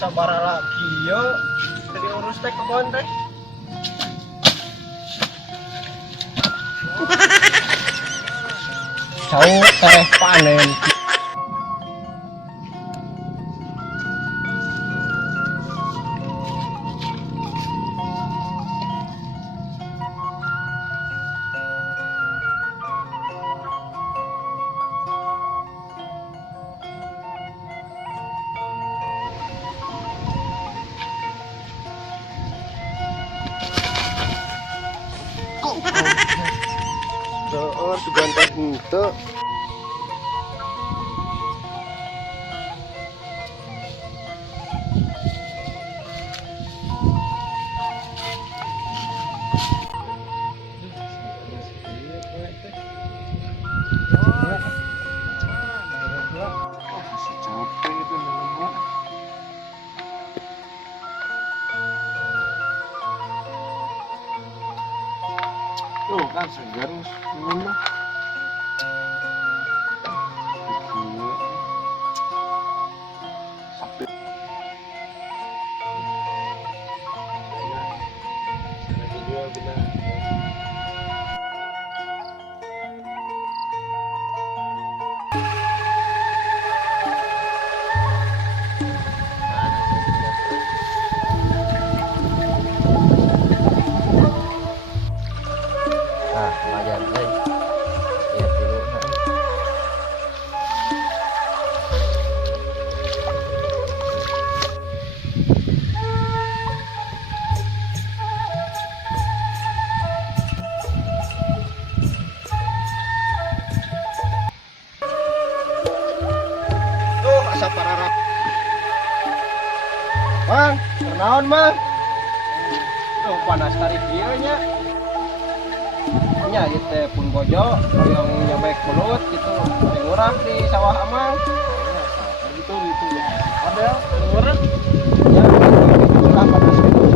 sabara lagi yo. Jadi urus teh kebon teh. Tahu teh panen. Heeh, suganteh henteu. Capek itu nambah. Tuh kan segar minum mah. Sampai video kita. Nah, lumayan, lihat dulu. Tuh, asap pararap. Mang, kenaon mang? Tuh, panas kali kieu nya. Nya ieu teh pun bojo, hoyong nyabek belut gitu. Paling murah di sawah amang. Gitu ya. Ada murah. Ya, murah panas gitu.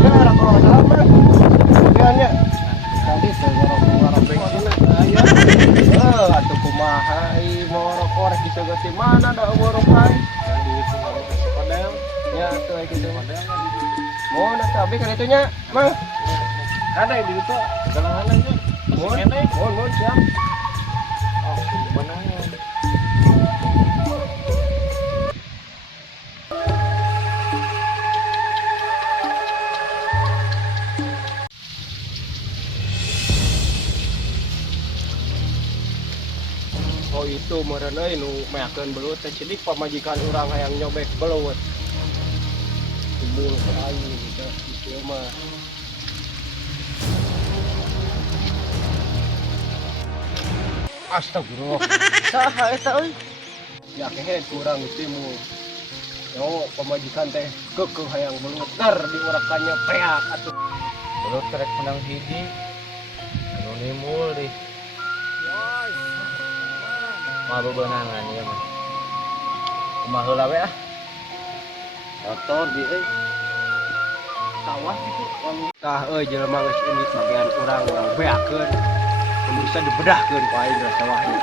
Ya, orang kalau salah mah. Ya nya. Tadi teh ngarok bensin aya. Atuh kumaha ieu mau rokok rek diseugeut di mana da eueuh rokok. Di Kodel. Ya, atuh gitu. Mau nanti abis kan itunya, Mang. Ada di situ, galangannya. Mohon siap. Oh, benangnya. Oh itu meureun euy nu meakeun belut teh cilik pamajikan urang hayang nyobek belut. Timbul ke aing gitu, ieu mah. Astagfirullah. Saha eta euy? Ya kehe kurang timu. Yo pamajikan teh keukeuh hayang belut dar diurakannya peak atuh. Belut kerek menang hiji. Anu nimul di. Mah bebenangan ieu mah. Kumaha heula we ah. Kotor di euy. Sawah gitu. Tah euy jelema geus ini bagian urang beakeun. Bisa dibedahkeun ku aing sawahna.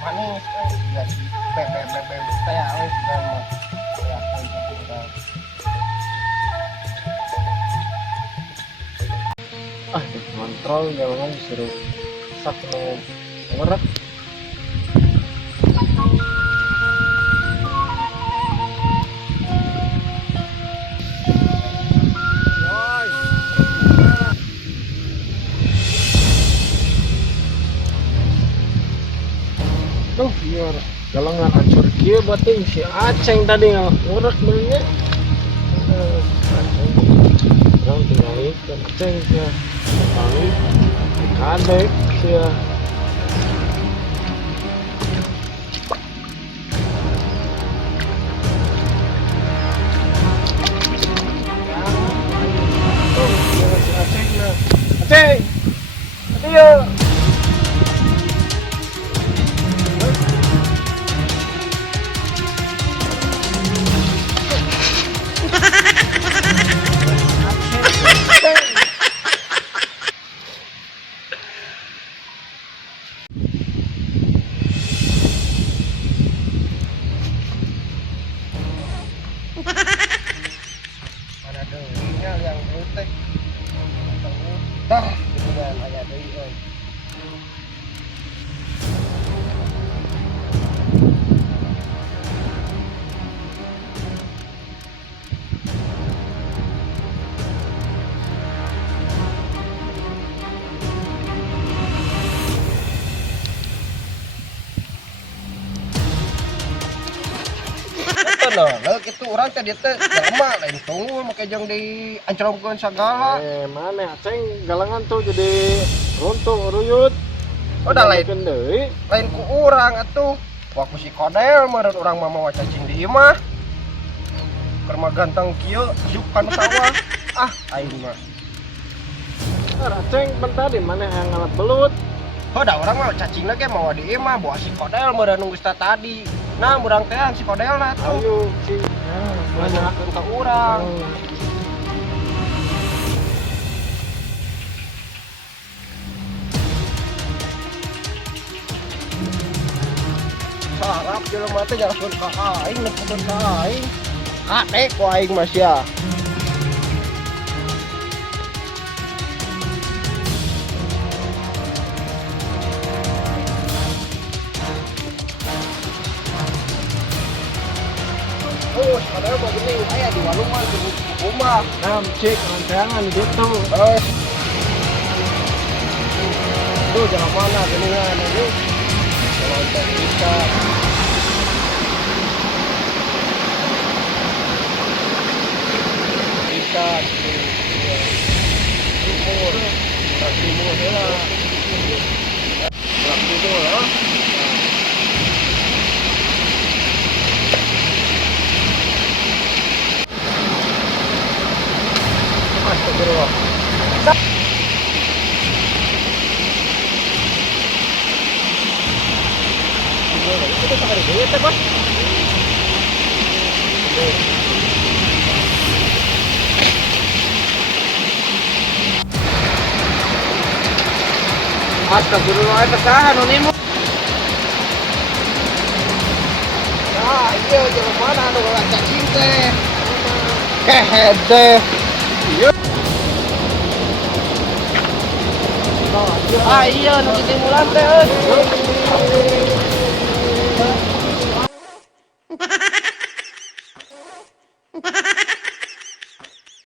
Manis ya bebe saya euy sudah beakeun satu urang. Ah, kontrol jangan disuruh satu ngerak. Tuh, biar galangan hancur kieu bating si Aceng tadi ngeureuk beulnya. Orang tinggal ikan Aceng sia. Kali kadek sia. Aceng! Ayo! Tinggal yang rutek. Dah, kemudian ayah deui euy. Nah, gitu orang tadi teh lama lain tunggu make jeung diancromkeun sagala. Mana ceng galangan tuh jadi runtuh ruyut. Udah lain deui. lain ku urang atuh. Waktu si Kodel meureun urang mah mau cacing di imah. Keur mah ganteng kieu asup kana sawah. Ah, aing mah. Ceng bentar di mana yang ngalat belut. Udah orang mah cacing lagi mau di imah bawa si Kodel meureun nunggu tadi. Nah, urang teh si Kodel lah tuh. Ayo si. Mana ka urang. Sarap jelema teh jelasun ka aing nepikeun ka aing. Ate ku aing mah sia. Oh, padahal begini aya di warung mah di rumah. Nam cik rancangan di situ. Tuh jangan mana geningan ini. Kalau tadi ikan. Ikan. Timur. Orang timur ya lah. Orang timur lah. Astagfirullah. Itu sampai di sini, Bos. Astagfirullah, eta saha nu nimu? Nah, iya jeung mana anu ngalah cacing teh. Hehe teh. Ieu. Ah iya nu di timuran teh euy.